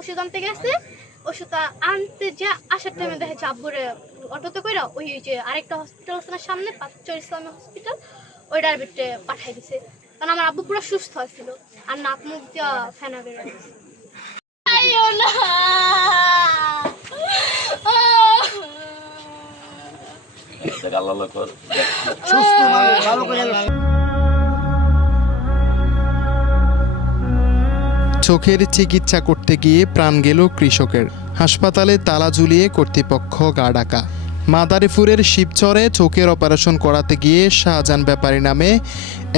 ওষুধ আনতে গেছে ওষুধ আনতে যে আসার টাইমে দেখা যাচ্ছে আব্বুরে অটোতে কইরা ওই যে আরেকটা হসপিটাল আছে না সামনে পাঁচচর ইসলামী হসপিটাল ওইটার ভিতরে পাঠাই দিছে। কারণ আমার আব্বু পুরো সুস্থ হয়েছিল আর নাক মুখ দিয়া ফেনা বেরো আল্লাহ কর। মানুষ ভালো করে চোখের চিকিৎসা করতে গিয়ে প্রাণ গেল কৃষকের। হাসপাতালে তালা ঝুলিয়ে কর্তৃপক্ষ গা ডাকা। মাদারীপুরের শিবচরে চোখের অপারেশন করাতে গিয়ে শাহজাহান ব্যাপারী নামে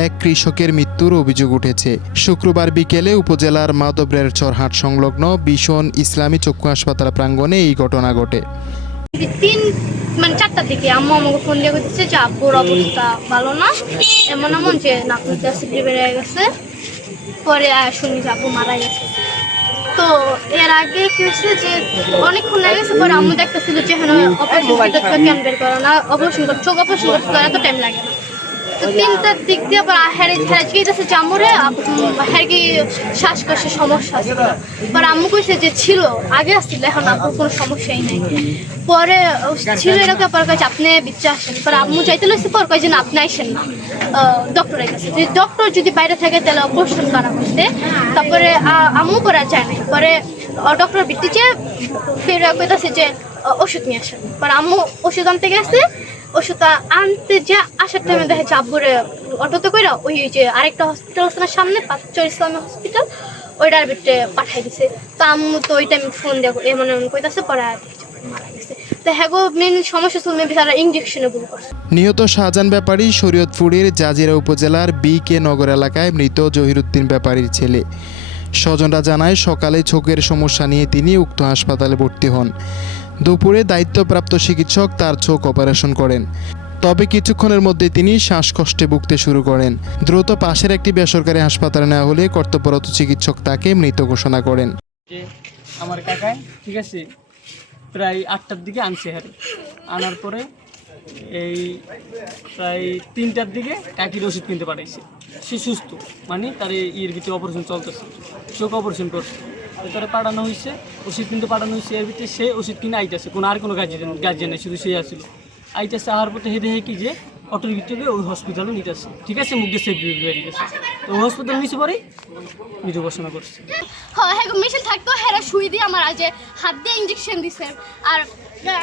এক কৃষকের মৃত্যুর অভিযোগ উঠেছে। শুক্রবার বিকেলে উপজেলার মাধবরের চরহাট সংলগ্ন ভীষণ ইসলামী চক্ষু হাসপাতাল প্রাঙ্গণে এই ঘটনা ঘটে। তিন মানে চারটার দিকে আম্মু আমাকে ফোন দিয়ে করতেছে যে আব্বুর অবস্থা ভালো না। এমন এমন যে গেছে। পরে শুনি যে আপু মারা গেছে। তো এর আগে কি হয়েছে যে অনেকক্ষণ লেগে গেছে পরে আম্মু দেখতেছিল যে হ্যাঁ অপারেশন কেন বের করো না? অপারেশন করো চোখ অপারেশন করতে তো টাইম লাগে না। তিনটার দিক দিয়ে আবার হ্যারে হ্যারে যে আম্মুরে হ্যার কি শ্বাসকষ্টে সমস্যা আছে। পরে আম্মু কইছে যে ছিল, আগে আসছিল, এখন আব্বুর কোনো সমস্যাই নাই। পরে ছিল এরকম পরে কাছে আপনি বিচ্ছে আসেন। পরে আম্মু চাইতে লইছে, পর কয়েছে না, আপনি আসেন না। ডক্টরের কাছে। যে ডক্টর যদি বাইরে থাকে, তাহলে অপারেশন করা হইতে তারপরে আম্মু করা যায় নাই। পরে ডক্টর বিটিছে ফের কইতাছে যে ওষুধ নিয়ে আসেন। পরে আম্মু ওষুধ আনতে গেছে, ওষুধ আনতে যে আসার টাইমে দেখা যাচ্ছে আব্বুরে অটোতে কইরা ওই যে আরেকটা হসপিটাল আছে না সামনে, পাঁচচর ইসলামী হসপিটাল ওইটার ভিতরে পাঠাই দিছে। তো আম্মু তো ওই টাইমে ফোন দেবো এমন এমন কইতাছে, পরে মারা গেছে। নিহত শাহজাহান ব্যাপারী শরীয়তপুরের জাজিরা উপজেলার বি কে নগর এলাকায় মৃত জহিরুদ্দিন ব্যাপারীর ছেলে। স্বজনরা জানায়, সকালে চোখের সমস্যা নিয়ে তিনি উক্ত হাসপাতালে ভর্তি হন। দুপুরে দায়িত্বপ্রাপ্ত চিকিৎসক তার চোখ অপারেশন করেন। তবে কিছুক্ষণের মধ্যে তিনি শ্বাসকষ্টে ভুগতে শুরু করেন। দ্রুত পাশের একটি বেসরকারি হাসপাতালে নেওয়া হলে কর্তব্যরত চিকিৎসক তাকে মৃত ঘোষণা করেন। আমার কাকায় ঠিক আছে, প্রায় আটটার দিকে আনছে হারে আনার পরে এই প্রায় তিনটার দিকে কাকির ওষুধ কিনতে পাঠাইছে। সে সুস্থ মানে তার ইয়ের ভিতরে অপারেশন চলতেছে। চোখ অপারেশন করছে। তারা পাঠানো হয়েছে ওষুধ কিন্তু পাঠানো হয়েছে এর ভিতরে সে ওষুধ কিনে আইতেছে, কোনো আর কোনো গার্জিয়ান গার্জিয়ান শুধু সেই আসছিল আইতেছে, আহার পথে হেঁটে হেঁকি যে, অটোর ভিতরে ওই হসপিটালে নিতেছে। ঠিক আছে, মুখ দিয়ে সেফ বেরিয়ে গেছে। তো হসপিটাল নিচে পরেই মৃত ঘোষণা করছে। হ্যাঁ মেশিন থাকতো হ্যাঁ শুই দিয়ে আমার আজ হাত দিয়ে ইঞ্জেকশন দিছে। আর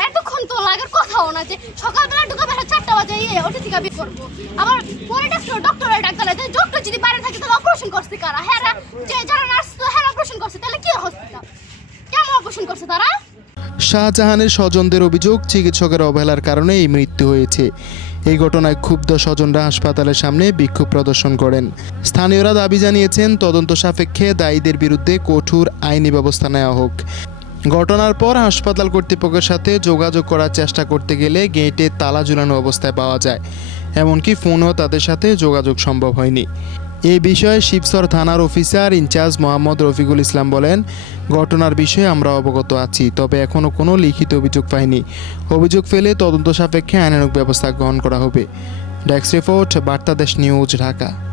এতক্ষণ তো লাগার কথাও না যে সকালবেলা বেলা চারটা বাজে ইয়ে থেকে বের করব। আবার পরে ডাক্তার ডাক্তার ডক্টর যদি বাইরে থাকে তাহলে অপারেশন করছে কারা? হ্যাঁ যে যারা নার্স হ্যাঁ অপারেশন করছে, তাহলে কি হসপিটাল কেমন অপারেশন করছে তারা? শাহজাহানের স্বজনদের অভিযোগ, চিকিৎসকের অবহেলার কারণে এই মৃত্যু হয়েছে। এই ঘটনায় ক্ষুব্ধ স্বজনরা হাসপাতালের সামনে বিক্ষোভ প্রদর্শন করেন। স্থানীয়রা দাবি জানিয়েছেন, তদন্ত সাপেক্ষে দায়ীদের বিরুদ্ধে কঠোর আইনি ব্যবস্থা নেওয়া হোক। ঘটনার পর হাসপাতাল কর্তৃপক্ষের সাথে যোগাযোগ করার চেষ্টা করতে গেলে গেটে তালা ঝুলানো অবস্থায় পাওয়া যায়। এমনকি ফোনও তাদের সাথে যোগাযোগ সম্ভব হয়নি। এই বিষয়ে শিবসর থানার officer in charge Mohammad Rafiqul Islam বলেন, ঘটনার বিষয়ে আমরা অবগত আছি, তবে এখনও কোনো লিখিত অভিযোগ পাইনি। অভিযোগ ফেলে তদন্ত সাপেক্ষে আইনানুগ ব্যবস্থা গ্রহণ করা হবে। Desk report, Bartadesh news, Dhaka.